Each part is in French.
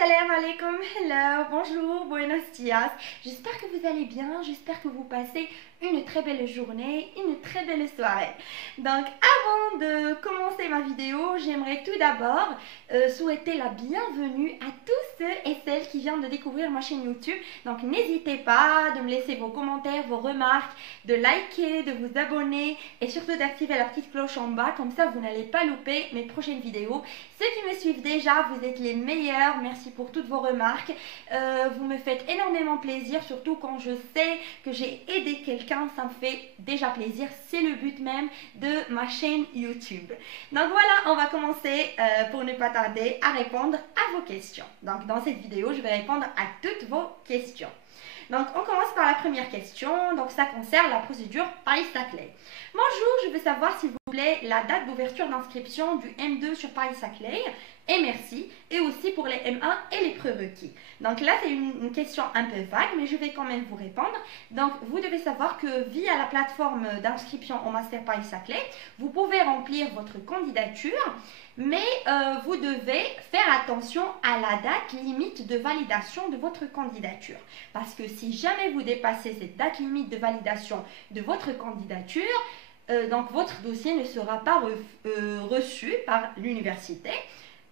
Assalamu alaikum, hello, bonjour, buenos dias. J'espère que vous allez bien, j'espère que vous passez une très belle journée, une très belle soirée. Donc avant de commencer ma vidéo, j'aimerais tout d'abord souhaiter la bienvenue à tous ceux et celles qui viennent de découvrir ma chaîne YouTube. Donc n'hésitez pas de me laisser vos commentaires, vos remarques, de liker, de vous abonner et surtout d'activer la petite cloche en bas, comme ça vous n'allez pas louper mes prochaines vidéos. Ceux qui me suivent déjà, vous êtes les meilleurs, merci pour toutes vos remarques. Vous me faites énormément plaisir, surtout quand je sais que j'ai aidé quelqu'un, ça me fait déjà plaisir. C'est le but même de ma chaîne YouTube. Donc voilà, on va commencer pour ne pas tarder à répondre à vos questions. Donc dans cette vidéo, je vais répondre à toutes vos questions. Donc on commence par la première question, donc ça concerne la procédure Paris-Saclay. Bonjour, je veux savoir s'il vous plaît la date d'ouverture d'inscription du M2 sur Paris-Saclay et merci, et aussi pour les M1 et les prérequis. Donc là c'est une question un peu vague mais je vais quand même vous répondre. Donc vous devez savoir que via la plateforme d'inscription au Master Paris-Saclay, vous pouvez remplir votre candidature, mais vous devez faire attention à la date limite de validation de votre candidature. Parce que si jamais vous dépassez cette date limite de validation de votre candidature, donc votre dossier ne sera pas reçu par l'université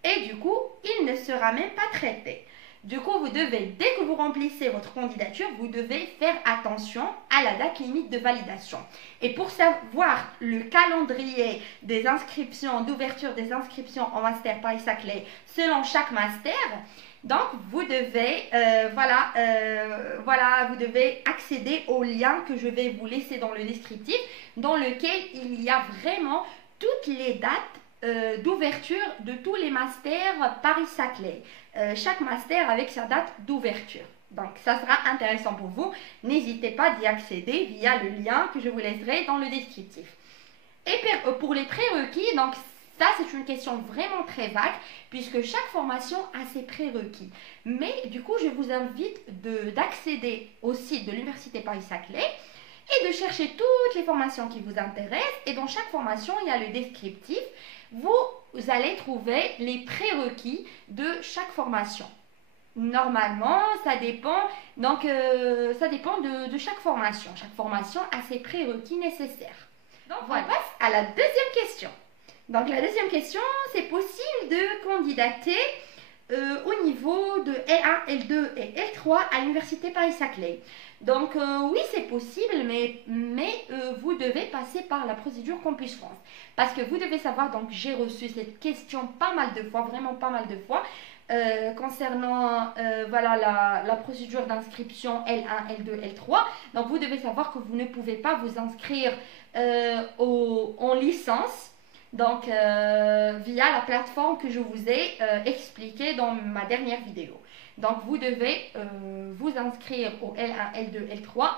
et du coup, il ne sera même pas traité. Du coup, vous devez, dès que vous remplissez votre candidature, vous devez faire attention à la date limite de validation. Et pour savoir le calendrier des inscriptions, d'ouverture des inscriptions en Master Paris-Saclay selon chaque master, donc vous devez, vous devez accéder au lien que je vais vous laisser dans le descriptif, dans lequel il y a vraiment toutes les dates d'ouverture de tous les masters Paris-Saclay. Chaque master avec sa date d'ouverture. Donc ça sera intéressant pour vous. N'hésitez pas d'y accéder via le lien que je vous laisserai dans le descriptif. Et pour les prérequis, donc ça c'est une question vraiment très vague puisque chaque formation a ses prérequis. Mais du coup je vous invite d'accéder au site de l'Université Paris-Saclay et de chercher toutes les formations qui vous intéressent. Et dans chaque formation, il y a le descriptif. Vous allez trouver les prérequis de chaque formation. Normalement, ça dépend, donc, ça dépend de chaque formation. Chaque formation a ses prérequis nécessaires. Donc, voilà. On passe à la deuxième question. Donc, la deuxième question, c'est possible de candidater au niveau de L1, L2 et L3 à l'Université Paris-Saclay. Donc oui, c'est possible, mais vous devez passer par la procédure Campus France. Parce que vous devez savoir, donc j'ai reçu cette question pas mal de fois, vraiment pas mal de fois, concernant la procédure d'inscription L1, L2, L3. Donc vous devez savoir que vous ne pouvez pas vous inscrire en licence. Donc via la plateforme que je vous ai expliquée dans ma dernière vidéo. Donc vous devez vous inscrire au L1, L2, L3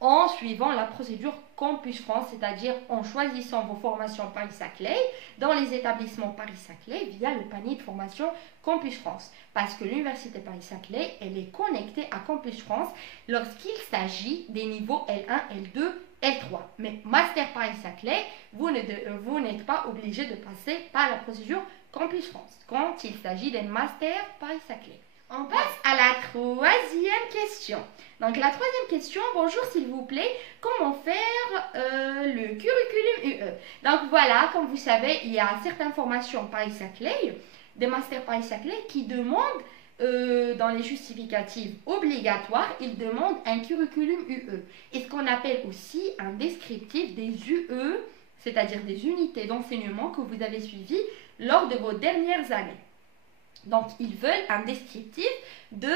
en suivant la procédure Campus France, c'est-à-dire en choisissant vos formations Paris-Saclay dans les établissements Paris-Saclay via le panier de formation Campus France. Parce que l'Université Paris-Saclay, elle est connectée à Campus France lorsqu'il s'agit des niveaux L1, L2, L3. Mais Master Paris-Saclay, vous n'êtes pas obligé de passer par la procédure Campus France quand il s'agit d'un Master Paris-Saclay. On passe à la troisième question. Donc la troisième question, bonjour s'il vous plaît, comment faire le curriculum UE? Donc voilà, comme vous savez, il y a certaines formations Paris-Saclay, des Masters Paris-Saclay qui demandent dans les justificatifs obligatoires, ils demandent un curriculum UE. Et ce qu'on appelle aussi un descriptif des UE, c'est-à-dire des unités d'enseignement que vous avez suivies lors de vos dernières années. Donc, ils veulent un descriptif de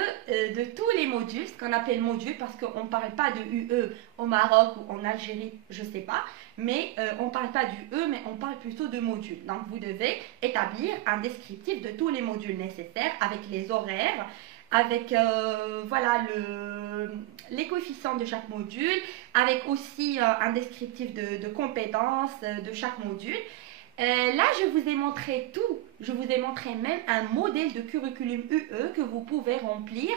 tous les modules, ce qu'on appelle modules, parce qu'on ne parle pas de UE au Maroc ou en Algérie, je ne sais pas, mais on ne parle pas du E, mais on parle plutôt de modules. Donc, vous devez établir un descriptif de tous les modules nécessaires avec les horaires, avec les coefficients de chaque module, avec aussi un descriptif de compétences de chaque module. Là, je vous ai montré tout. Je vous ai montré même un modèle de curriculum UE que vous pouvez remplir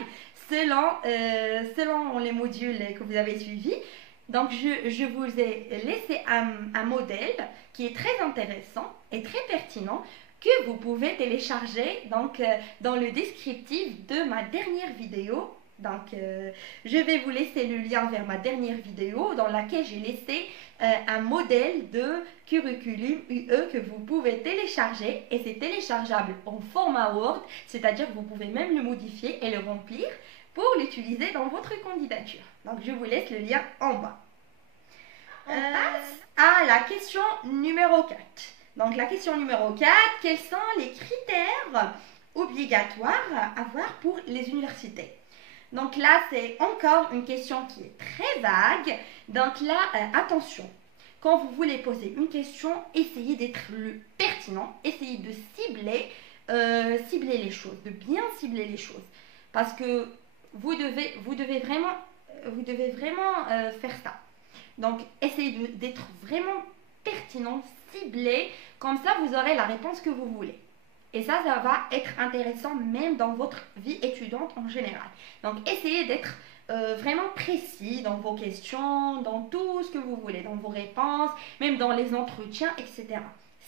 selon les modules que vous avez suivis. Donc, je vous ai laissé un modèle qui est très intéressant et très pertinent que vous pouvez télécharger donc, dans le descriptif de ma dernière vidéo. Donc, je vais vous laisser le lien vers ma dernière vidéo dans laquelle j'ai laissé un modèle de curriculum UE que vous pouvez télécharger et c'est téléchargeable en format Word, c'est-à-dire que vous pouvez même le modifier et le remplir pour l'utiliser dans votre candidature. Donc, je vous laisse le lien en bas. On passe à la question numéro 4. Donc, la question numéro 4, quels sont les critères obligatoires à avoir pour les universités? Donc là, c'est encore une question qui est très vague. Donc là, attention, quand vous voulez poser une question, essayez d'être le pertinent, essayez de cibler les choses, de bien cibler les choses. Parce que vous devez vraiment faire ça. Donc, essayez d'être vraiment pertinent, ciblé, comme ça vous aurez la réponse que vous voulez. Et ça va être intéressant même dans votre vie étudiante en général. Donc, essayez d'être vraiment précis dans vos questions, dans tout ce que vous voulez, dans vos réponses, même dans les entretiens, etc.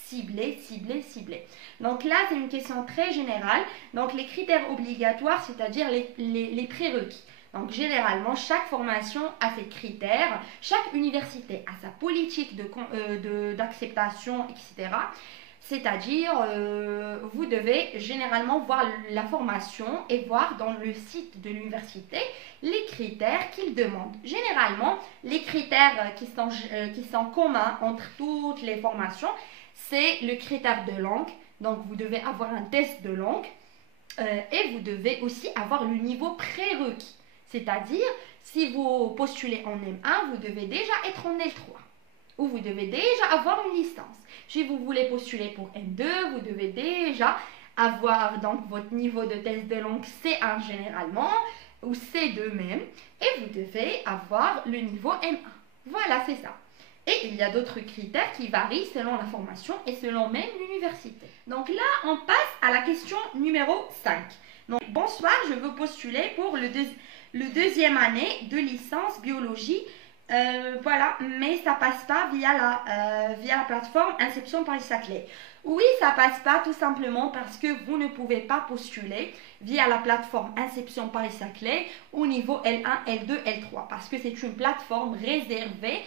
Ciblez, ciblez, ciblez. Donc là, c'est une question très générale. Donc, les critères obligatoires, c'est-à-dire les prérequis. Donc, généralement, chaque formation a ses critères, chaque université a sa politique d'acceptation, etc. C'est-à-dire, vous devez généralement voir la formation et voir dans le site de l'université les critères qu'ils demandent. Généralement, les critères qui sont communs entre toutes les formations, c'est le critère de langue. Donc, vous devez avoir un test de langue et vous devez aussi avoir le niveau prérequis. C'est-à-dire, si vous postulez en M1, vous devez déjà être en L3 ou vous devez déjà avoir une licence. Si vous voulez postuler pour M2, vous devez déjà avoir donc votre niveau de test de langue C1 généralement ou C2 même et vous devez avoir le niveau M1. Voilà, c'est ça. Et il y a d'autres critères qui varient selon la formation et selon même l'université. Donc là, on passe à la question numéro 5. Donc, bonsoir, je veux postuler pour le deuxième année de licence biologie. Voilà, mais ça passe pas via la plateforme Inception Paris-Saclay. Oui, ça passe pas tout simplement parce que vous ne pouvez pas postuler via la plateforme Inception Paris-Saclay au niveau L1, L2, L3 parce que c'est une plateforme réservée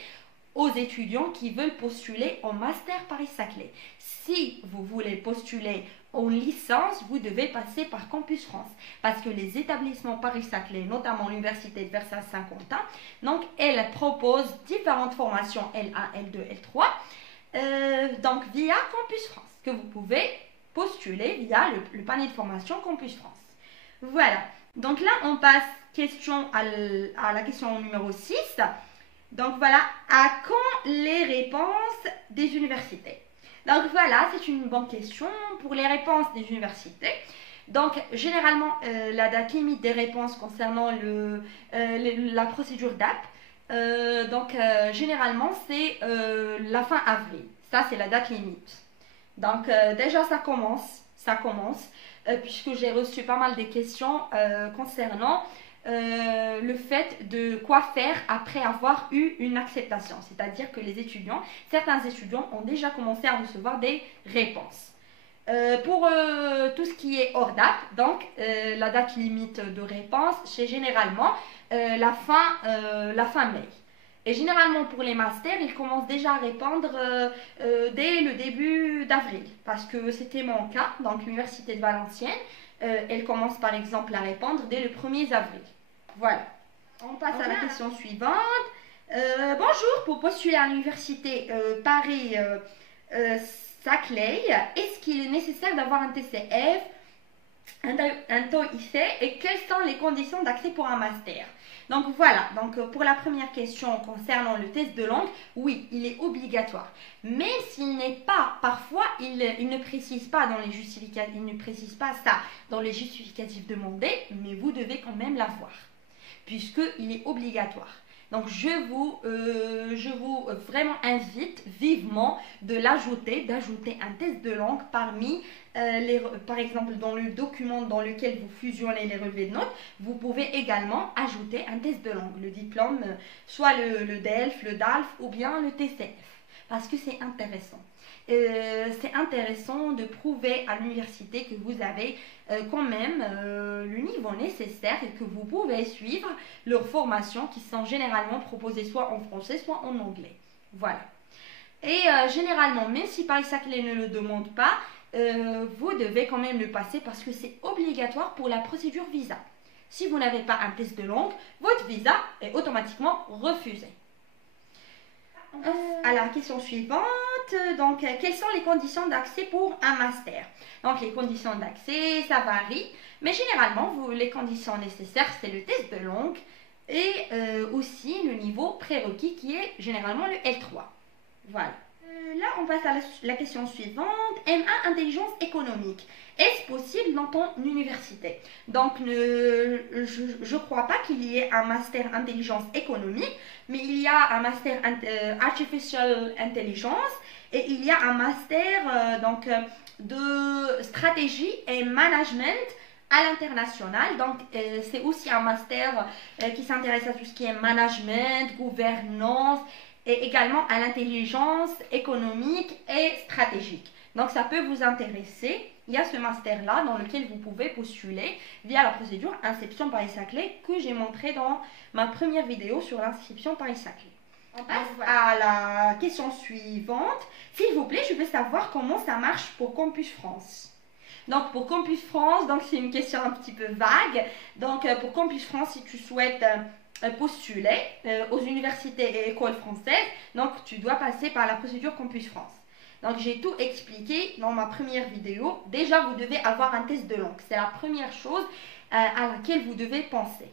aux étudiants qui veulent postuler en master Paris-Saclay. Si vous voulez postuler en licence, vous devez passer par Campus France parce que les établissements Paris-Saclay, notamment l'Université de Versailles-Saint-Quentin, donc elle propose différentes formations L1, L2, L3 donc via Campus France que vous pouvez postuler via le panier de formation Campus France. Voilà, donc là on passe à la question numéro 6. Donc voilà, à quand les réponses des universités? Donc voilà, c'est une bonne question pour les réponses des universités. Donc généralement, la date limite des réponses concernant la procédure DAP, généralement c'est la fin avril. Ça c'est la date limite. Donc déjà ça commence, puisque j'ai reçu pas mal de questions concernant le fait de quoi faire après avoir eu une acceptation. C'est-à-dire que certains étudiants ont déjà commencé à recevoir des réponses. Pour tout ce qui est hors date, donc la date limite de réponse, c'est généralement la fin mai. Et généralement pour les masters, ils commencent déjà à répondre dès le début d'avril. Parce que c'était mon cas, donc l'Université de Valenciennes, elle commence par exemple à répondre dès le 1er avril. Voilà. On passe à la question suivante. Bonjour, pour postuler à l'université Paris-Saclay, est-ce qu'il est nécessaire d'avoir un TCF, un TOEIC et quelles sont les conditions d'accès pour un master? Donc voilà, pour la première question concernant le test de langue, oui, il est obligatoire. Même s'il n'est pas, parfois, il ne précise pas dans les justificatifs, il ne précise pas ça dans les justificatifs demandés, mais vous devez quand même l'avoir, puisqu'il est obligatoire. Donc je vous vraiment invite vivement d'ajouter un test de langue parmi par exemple dans le document dans lequel vous fusionnez les relevés de notes, vous pouvez également ajouter un test de langue, le diplôme, soit le DELF, le DALF ou bien le TCF, parce que c'est intéressant. c'est intéressant de prouver à l'université que vous avez quand même le niveau nécessaire et que vous pouvez suivre leurs formations qui sont généralement proposées soit en français, soit en anglais. Voilà. Et généralement, même si Paris-Saclay ne le demande pas, vous devez quand même le passer parce que c'est obligatoire pour la procédure visa. Si vous n'avez pas un test de langue, votre visa est automatiquement refusé. À la question suivante, donc quelles sont les conditions d'accès pour un master? Donc les conditions d'accès, ça varie, mais généralement les conditions nécessaires, c'est le test de langue et aussi le niveau prérequis qui est généralement le L3. Voilà. Là, on passe à la question suivante. M1 intelligence économique. Est-ce possible dans ton université? Donc, je ne crois pas qu'il y ait un master intelligence économique, mais il y a un master artificial intelligence et il y a un master de stratégie et management à l'international. Donc, c'est aussi un master qui s'intéresse à tout ce qui est management, gouvernance, et également à l'intelligence économique et stratégique. Donc ça peut vous intéresser. Il y a ce master-là dans lequel vous pouvez postuler via la procédure inscription Paris-Saclay que j'ai montré dans ma première vidéo sur l'inscription Paris-Saclay. On passe à la question suivante. S'il vous plaît, je veux savoir comment ça marche pour Campus France. Donc pour Campus France, donc c'est une question un petit peu vague. Donc pour Campus France, si tu souhaites postuler aux universités et écoles françaises, donc tu dois passer par la procédure Campus France. Donc j'ai tout expliqué dans ma première vidéo. Déjà, vous devez avoir un test de langue. C'est la première chose à laquelle vous devez penser.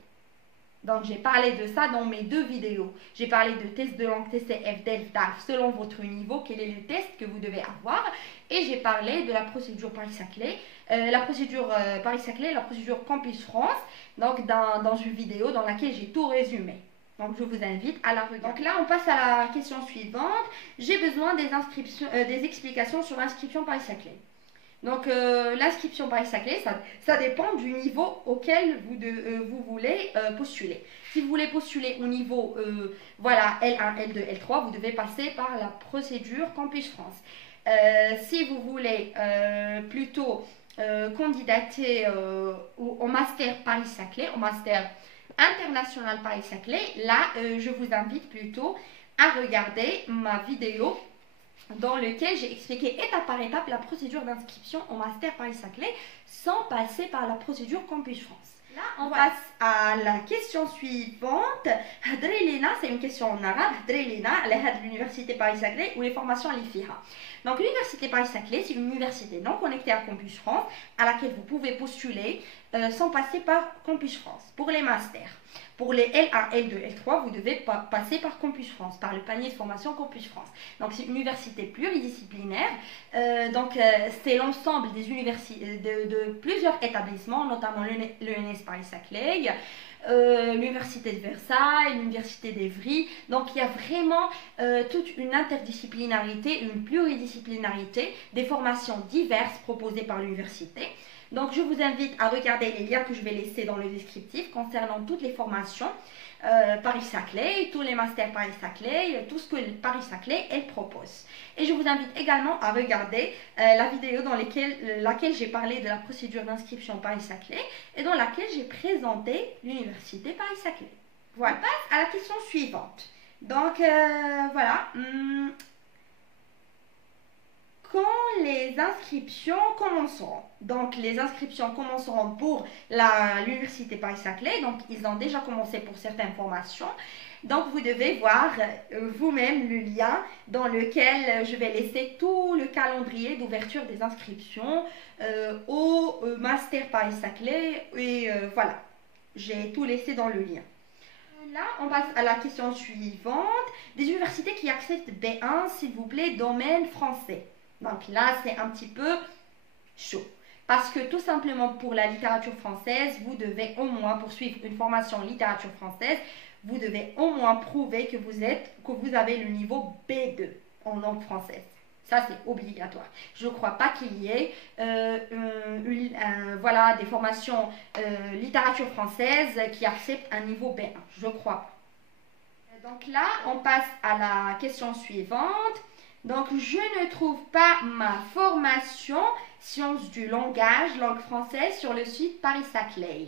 Donc j'ai parlé de ça dans mes deux vidéos. J'ai parlé de test de langue TCF, DELF, DALF selon votre niveau, quel est le test que vous devez avoir. Et j'ai parlé de la procédure Paris-Saclay, la procédure Paris-Saclay, la procédure Campus France, donc dans une vidéo dans laquelle j'ai tout résumé. Donc je vous invite à la regarder. Donc là on passe à la question suivante. J'ai besoin des explications sur l'inscription Paris-Saclay. Donc l'inscription Paris-Saclay, ça dépend du niveau auquel vous voulez postuler. Si vous voulez postuler au niveau voilà, L1, L2, L3, vous devez passer par la procédure Campus France. Si vous voulez plutôt candidater au master Paris-Saclay, au master international Paris-Saclay, là je vous invite plutôt à regarder ma vidéo dans lequel j'ai expliqué étape par étape la procédure d'inscription au master Paris-Saclay sans passer par la procédure Campus France. Là, on passe à la question suivante. Hadrelina, c'est une question en arabe. Hadrelina, l'université Paris-Saclay ou les formations à l'IFIHA. Donc, l'université Paris-Saclay, c'est une université non connectée à Campus France à laquelle vous pouvez postuler sans passer par Campus France pour les masters. Pour les L1, L2, L3, vous devez passer par Campus France, par le panier de formation Campus France. Donc, c'est une université pluridisciplinaire. C'est l'ensemble des universités de plusieurs établissements, notamment l'ENS Paris-Saclay, l'université de Versailles, l'université d'Evry. Donc, il y a vraiment toute une interdisciplinarité, une pluridisciplinarité des formations diverses proposées par l'université. Donc, je vous invite à regarder les liens que je vais laisser dans le descriptif concernant toutes les formations Paris-Saclay, tous les masters Paris-Saclay, tout ce que Paris-Saclay elle propose. Et je vous invite également à regarder la vidéo dans laquelle j'ai parlé de la procédure d'inscription Paris-Saclay et dans laquelle j'ai présenté l'université Paris-Saclay. Voilà. On passe à la question suivante. Donc, voilà. Quand les inscriptions commenceront. Donc les inscriptions commenceront pour l'université Paris-Saclay. Donc ils ont déjà commencé pour certaines formations. Donc vous devez voir vous-même le lien dans lequel je vais laisser tout le calendrier d'ouverture des inscriptions au master Paris-Saclay. Et voilà, j'ai tout laissé dans le lien. Là, on passe à la question suivante. Des universités qui acceptent B1, s'il vous plaît, domaine français. Donc là, c'est un petit peu chaud. Parce que tout simplement pour la littérature française, vous devez au moins poursuivre une formation littérature française. Vous devez au moins prouver que vous avez le niveau B2 en langue française. Ça, c'est obligatoire. Je ne crois pas qu'il y ait voilà, des formations littérature française qui acceptent un niveau B1. Je crois pas. Donc là, on passe à la question suivante. Donc, je ne trouve pas ma formation sciences du langage, langue française sur le site Paris-Saclay.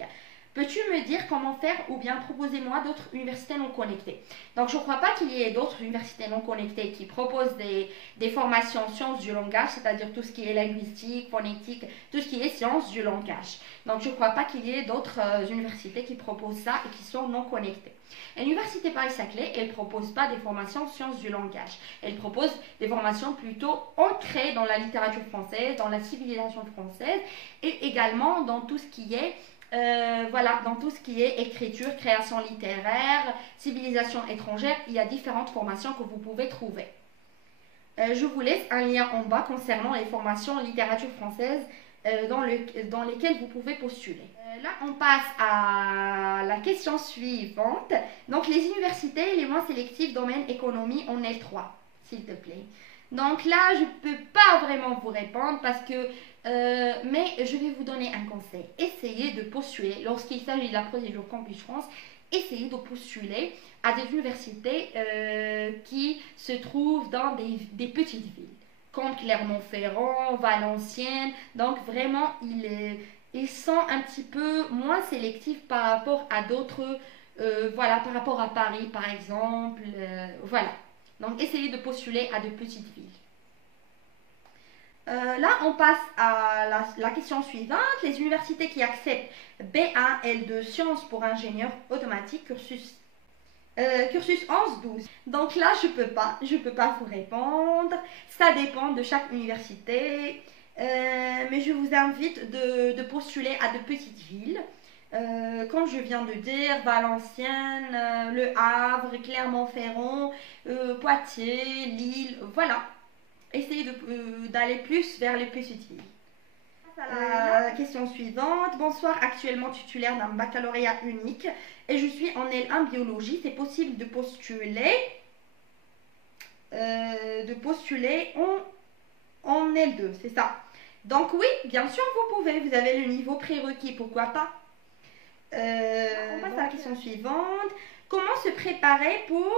Peux-tu me dire comment faire ou bien proposez-moi d'autres universités non connectées? Donc, je ne crois pas qu'il y ait d'autres universités non connectées qui proposent des formations en sciences du langage, c'est-à-dire tout ce qui est linguistique, phonétique, tout ce qui est sciences du langage. Donc, je ne crois pas qu'il y ait d'autres universités qui proposent ça et qui sont non connectées. L'université Paris-Saclay, elle ne propose pas des formations en sciences du langage. Elle propose des formations plutôt ancrées dans la littérature française, dans la civilisation française et également dans tout ce qui est voilà, dans tout ce qui est écriture, création littéraire, civilisation étrangère, il y a différentes formations que vous pouvez trouver. Je vous laisse un lien en bas concernant les formations en littérature française dans lesquelles vous pouvez postuler. Là, on passe à la question suivante. Donc, les universités les moins sélectives domaine économie en L3, s'il te plaît. Donc là, je ne peux pas vraiment vous répondre parce que mais je vais vous donner un conseil. Essayez de postuler, lorsqu'il s'agit de la procédure Campus France, essayez de postuler à des universités qui se trouvent dans des petites villes, comme Clermont-Ferrand, Valenciennes. Donc vraiment, ils sont un petit peu moins sélectifs par rapport à d'autres, voilà, par rapport à Paris par exemple, voilà. Donc essayez de postuler à de petites villes. Là, on passe à la question suivante. Les universités qui acceptent B1, L2 sciences pour ingénieur automatique, cursus 11-12. Donc là, je peux pas vous répondre. Ça dépend de chaque université. Mais je vous invite de postuler à de petites villes. Comme je viens de dire, Valenciennes, Le Havre, Clermont-Ferrand, Poitiers, Lille, voilà. Essayez d'aller plus vers les petites villes. La question suivante. Bonsoir, actuellement titulaire d'un baccalauréat unique et je suis en L1 biologie. C'est possible de postuler en L2, c'est ça. Donc oui, bien sûr vous pouvez. Vous avez le niveau prérequis, pourquoi pas. On passe à la question suivante. Comment se préparer pour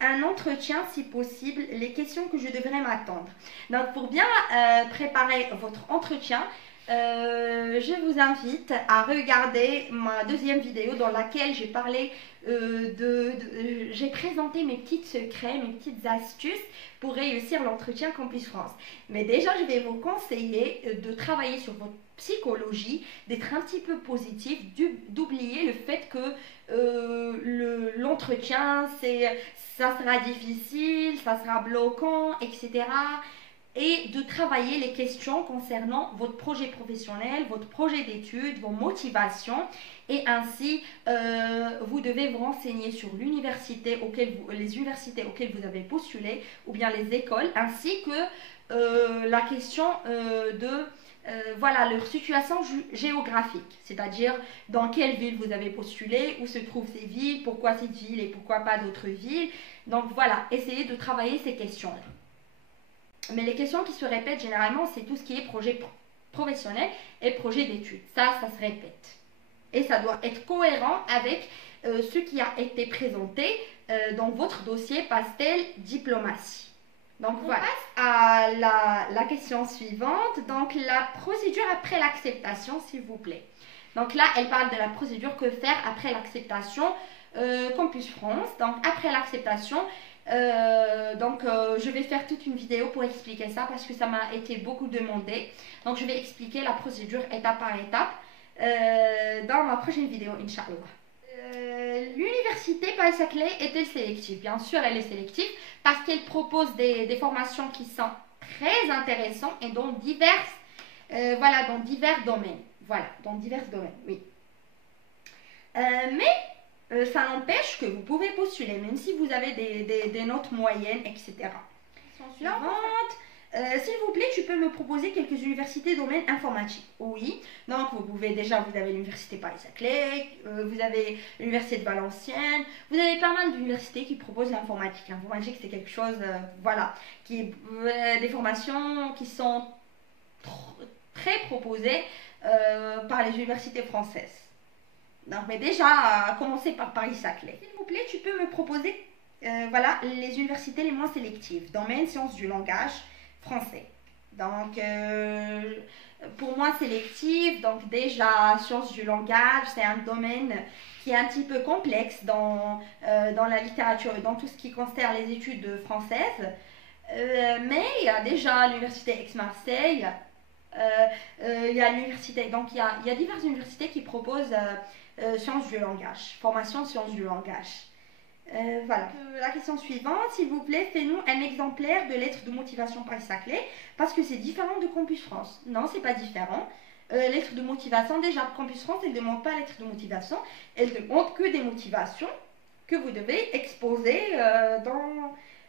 un entretien si possible? Les questions que je devrais m'attendre. Donc pour bien préparer votre entretien, je vous invite à regarder ma deuxième vidéo dans laquelle j'ai parlé j'ai présenté mes petits secrets, mes petites astuces pour réussir l'entretien Campus France. Mais déjà, je vais vous conseiller de travailler sur votre psychologie, d'être un petit peu positif, d'oublier le fait que l'entretien, ça sera difficile, ça sera bloquant, etc. Et de travailler les questions concernant votre projet professionnel, votre projet d'études, vos motivations. Et ainsi, vous devez vous renseigner sur les universités auxquelles vous avez postulé ou bien les écoles, ainsi que la question voilà, leur situation géographique, c'est-à-dire dans quelle ville vous avez postulé, où se trouvent ces villes, pourquoi cette ville et pourquoi pas d'autres villes. Donc voilà, essayez de travailler ces questions-là. Mais les questions qui se répètent généralement, c'est tout ce qui est projet professionnel et projet d'études. Ça se répète. Et ça doit être cohérent avec ce qui a été présenté dans votre dossier Pastel Diplomatie. Donc voilà. On passe à la question suivante. Donc la procédure après l'acceptation, s'il vous plaît. Donc là, elle parle de la procédure que faire après l'acceptation Campus France. Donc après l'acceptation, je vais faire toute une vidéo pour expliquer ça parce que ça m'a été beaucoup demandé. Donc je vais expliquer la procédure étape par étape dans ma prochaine vidéo, Inch'Allah. L'université Paris-Saclay est-elle sélective? Bien sûr, elle est sélective parce qu'elle propose des formations qui sont très intéressantes et dans divers domaines. Voilà, dans divers domaines, oui. Mais ça n'empêche que vous pouvez postuler, même si vous avez des notes moyennes, etc. Suivante. S'il vous plaît, tu peux me proposer quelques universités domaine informatique? Oui, donc vous avez l'université Paris-Saclay, vous avez l'université de Valenciennes, vous avez pas mal d'universités qui proposent l'informatique. L'informatique, c'est quelque chose, voilà, qui est des formations qui sont très proposées par les universités françaises. Donc, mais déjà, commencer par Paris-Saclay. S'il vous plaît, tu peux me proposer voilà les universités les moins sélectives. Domaine sciences du langage français. Donc, pour moi, sélective, donc déjà, sciences du langage, c'est un domaine qui est un petit peu complexe dans la littérature et dans tout ce qui concerne les études françaises. Mais il y a déjà l'université Aix-Marseille, il y a l'université, donc il y a diverses universités qui proposent sciences du langage, formation sciences du langage. Voilà. La question suivante, s'il vous plaît, faites-nous un exemplaire de lettre de motivation Paris-Saclay, parce que c'est différent de Campus France. Non, c'est pas différent. Lettre de motivation, déjà, Campus France, elle ne demande pas lettre de motivation, elle demande que des motivations que vous devez exposer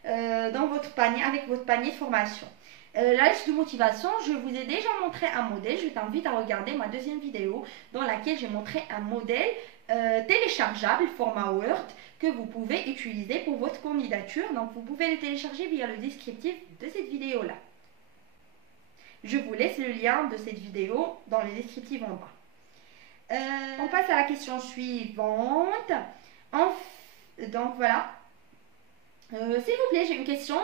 dans votre panier, avec votre panier de formation. La lettre de motivation, je vous ai déjà montré un modèle. Je t'invite à regarder ma deuxième vidéo dans laquelle j'ai montré un modèle téléchargeable, format Word, que vous pouvez utiliser pour votre candidature. Donc, vous pouvez le télécharger via le descriptif de cette vidéo-là. Je vous laisse le lien de cette vidéo dans le descriptif en bas. On passe à la question suivante. Donc, voilà. S'il vous plaît, j'ai une question.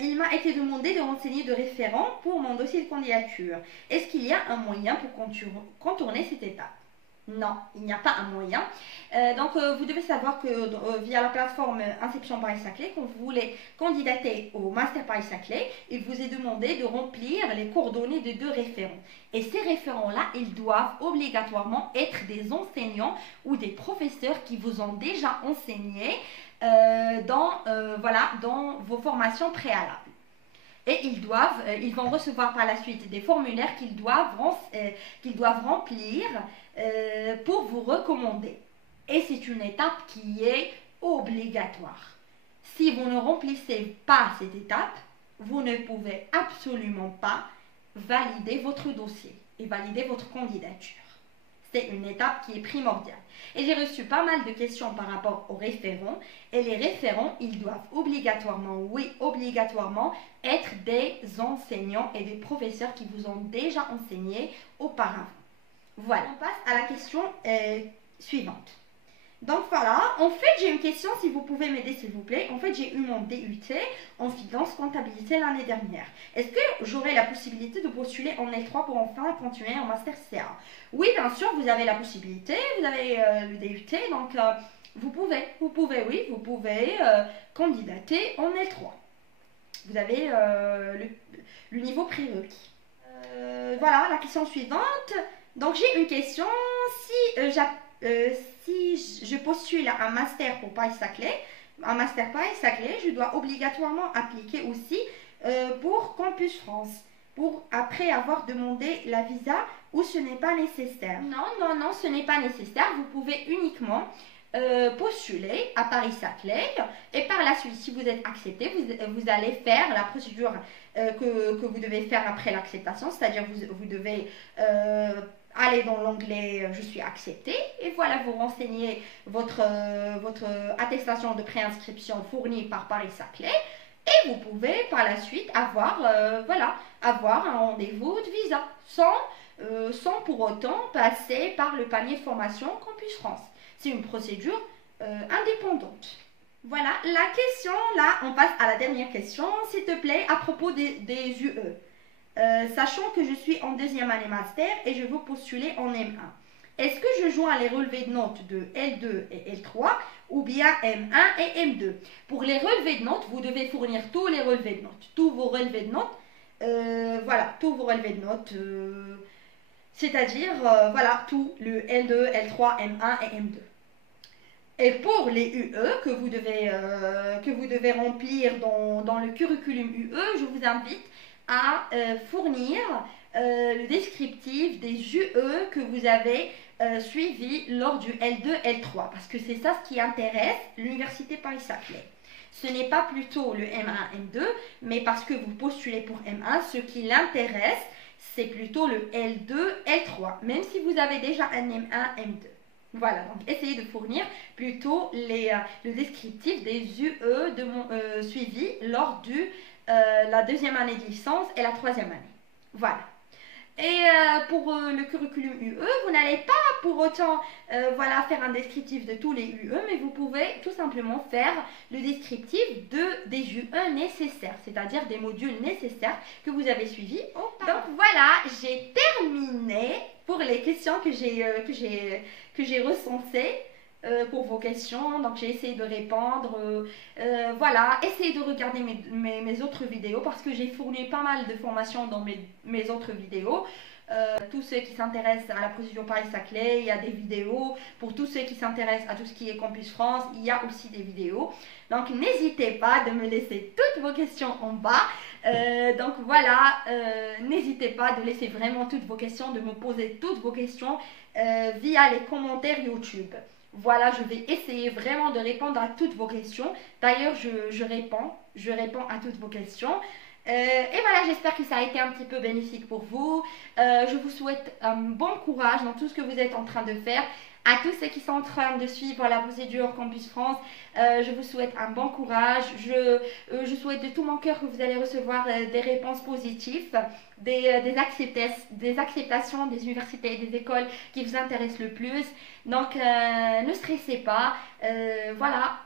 Il m'a été demandé de renseigner de référents pour mon dossier de candidature. Est-ce qu'il y a un moyen pour contourner cette étape? Non, il n'y a pas un moyen. Vous devez savoir que via la plateforme Inception Paris-Saclay, quand vous voulez candidater au Master Paris-Saclay, il vous est demandé de remplir les coordonnées de 2 référents. Et ces référents-là, ils doivent obligatoirement être des enseignants ou des professeurs qui vous ont déjà enseigné dans vos formations préalables. Et ils vont recevoir par la suite des formulaires qu'ils doivent remplir pour vous recommander. Et c'est une étape qui est obligatoire. Si vous ne remplissez pas cette étape, vous ne pouvez absolument pas valider votre dossier et valider votre candidature. C'est une étape qui est primordiale. Et j'ai reçu pas mal de questions par rapport aux référents. Et les référents, ils doivent obligatoirement, être des enseignants et des professeurs qui vous ont déjà enseigné auparavant. Voilà, on passe à la question suivante. Donc voilà, en fait j'ai une question, si vous pouvez m'aider s'il vous plaît. En fait j'ai eu mon DUT en finance comptabilité l'année dernière. Est-ce que j'aurai la possibilité de postuler en L3 pour enfin continuer en Master CA? Oui, bien sûr, vous avez la possibilité, vous avez le DUT, donc vous pouvez candidater en L3. Vous avez le niveau prérequis. Voilà, la question suivante. Donc j'ai une question, si je postule un master pour Paris-Saclay, je dois obligatoirement appliquer aussi pour Campus France, après avoir demandé la visa, ou ce n'est pas nécessaire? Non, ce n'est pas nécessaire. Vous pouvez uniquement postuler à Paris-Saclay et par la suite, si vous êtes accepté, vous allez faire la procédure que vous devez faire après l'acceptation, c'est-à-dire vous devez aller dans l'onglet je suis accepté et voilà, vous renseignez votre attestation de préinscription fournie par Paris-Saclay et vous pouvez par la suite avoir un rendez-vous de visa sans pour autant passer par le panier de formation Campus France. C'est une procédure indépendante. Voilà, la question là, on passe à la dernière question, s'il te plaît, à propos des UE. Sachant que je suis en 2e année master et je veux postuler en M1. Est-ce que je joins les relevés de notes de L2 et L3 ou bien M1 et M2? Pour les relevés de notes, vous devez fournir tous les relevés de notes, tous vos relevés de notes, c'est-à-dire tout le L2, L3, M1 et M2. Et pour les UE que vous devez remplir dans le curriculum UE, je vous invite à fournir le descriptif des UE que vous avez suivis lors du L2, L3, parce que c'est ça ce qui intéresse l'Université Paris-Saclay. Ce n'est pas plutôt le M1, M2, mais parce que vous postulez pour M1, ce qui l'intéresse, c'est plutôt le L2, L3, même si vous avez déjà un M1, M2. Voilà, donc essayez de fournir plutôt le descriptif des UE suivis lors la 2e année de licence et la 3e année. Voilà. Et pour le curriculum UE, vous n'allez pas pour autant voilà, faire un descriptif de tous les UE, mais vous pouvez tout simplement faire le descriptif des UE nécessaires, c'est-à-dire des modules nécessaires que vous avez suivis. Donc voilà, j'ai terminé pour les questions que j'ai recensées. Pour vos questions, donc j'ai essayé de répondre, voilà, essayez de regarder mes autres vidéos parce que j'ai fourni pas mal de formations dans mes autres vidéos. Tous ceux qui s'intéressent à la procédure Paris-Saclay, il y a des vidéos. Pour tous ceux qui s'intéressent à tout ce qui est Campus France, il y a aussi des vidéos. Donc n'hésitez pas de me laisser toutes vos questions en bas. Donc voilà, n'hésitez pas de laisser vraiment toutes vos questions, de me poser toutes vos questions via les commentaires YouTube. Voilà, je vais essayer vraiment de répondre à toutes vos questions. D'ailleurs, je réponds à toutes vos questions. Et voilà, j'espère que ça a été un petit peu bénéfique pour vous. Je vous souhaite un bon courage dans tout ce que vous êtes en train de faire. À tous ceux qui sont en train de suivre la procédure Campus France, je vous souhaite un bon courage. Je souhaite de tout mon cœur que vous allez recevoir des réponses positives, des acceptations des universités et des écoles qui vous intéressent le plus. Donc, ne stressez pas. Voilà,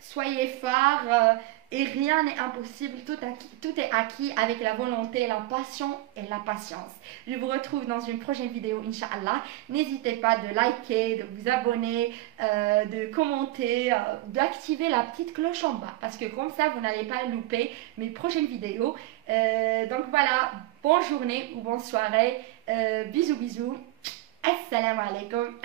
soyez forts. Et rien n'est impossible, tout est acquis avec la volonté, la passion et la patience. Je vous retrouve dans une prochaine vidéo, Inch'Allah. N'hésitez pas de liker, de vous abonner, de commenter, d'activer la petite cloche en bas. Parce que comme ça, vous n'allez pas louper mes prochaines vidéos. Donc voilà, bonne journée ou bonne soirée. Bisous, bisous. Assalamu alaikum.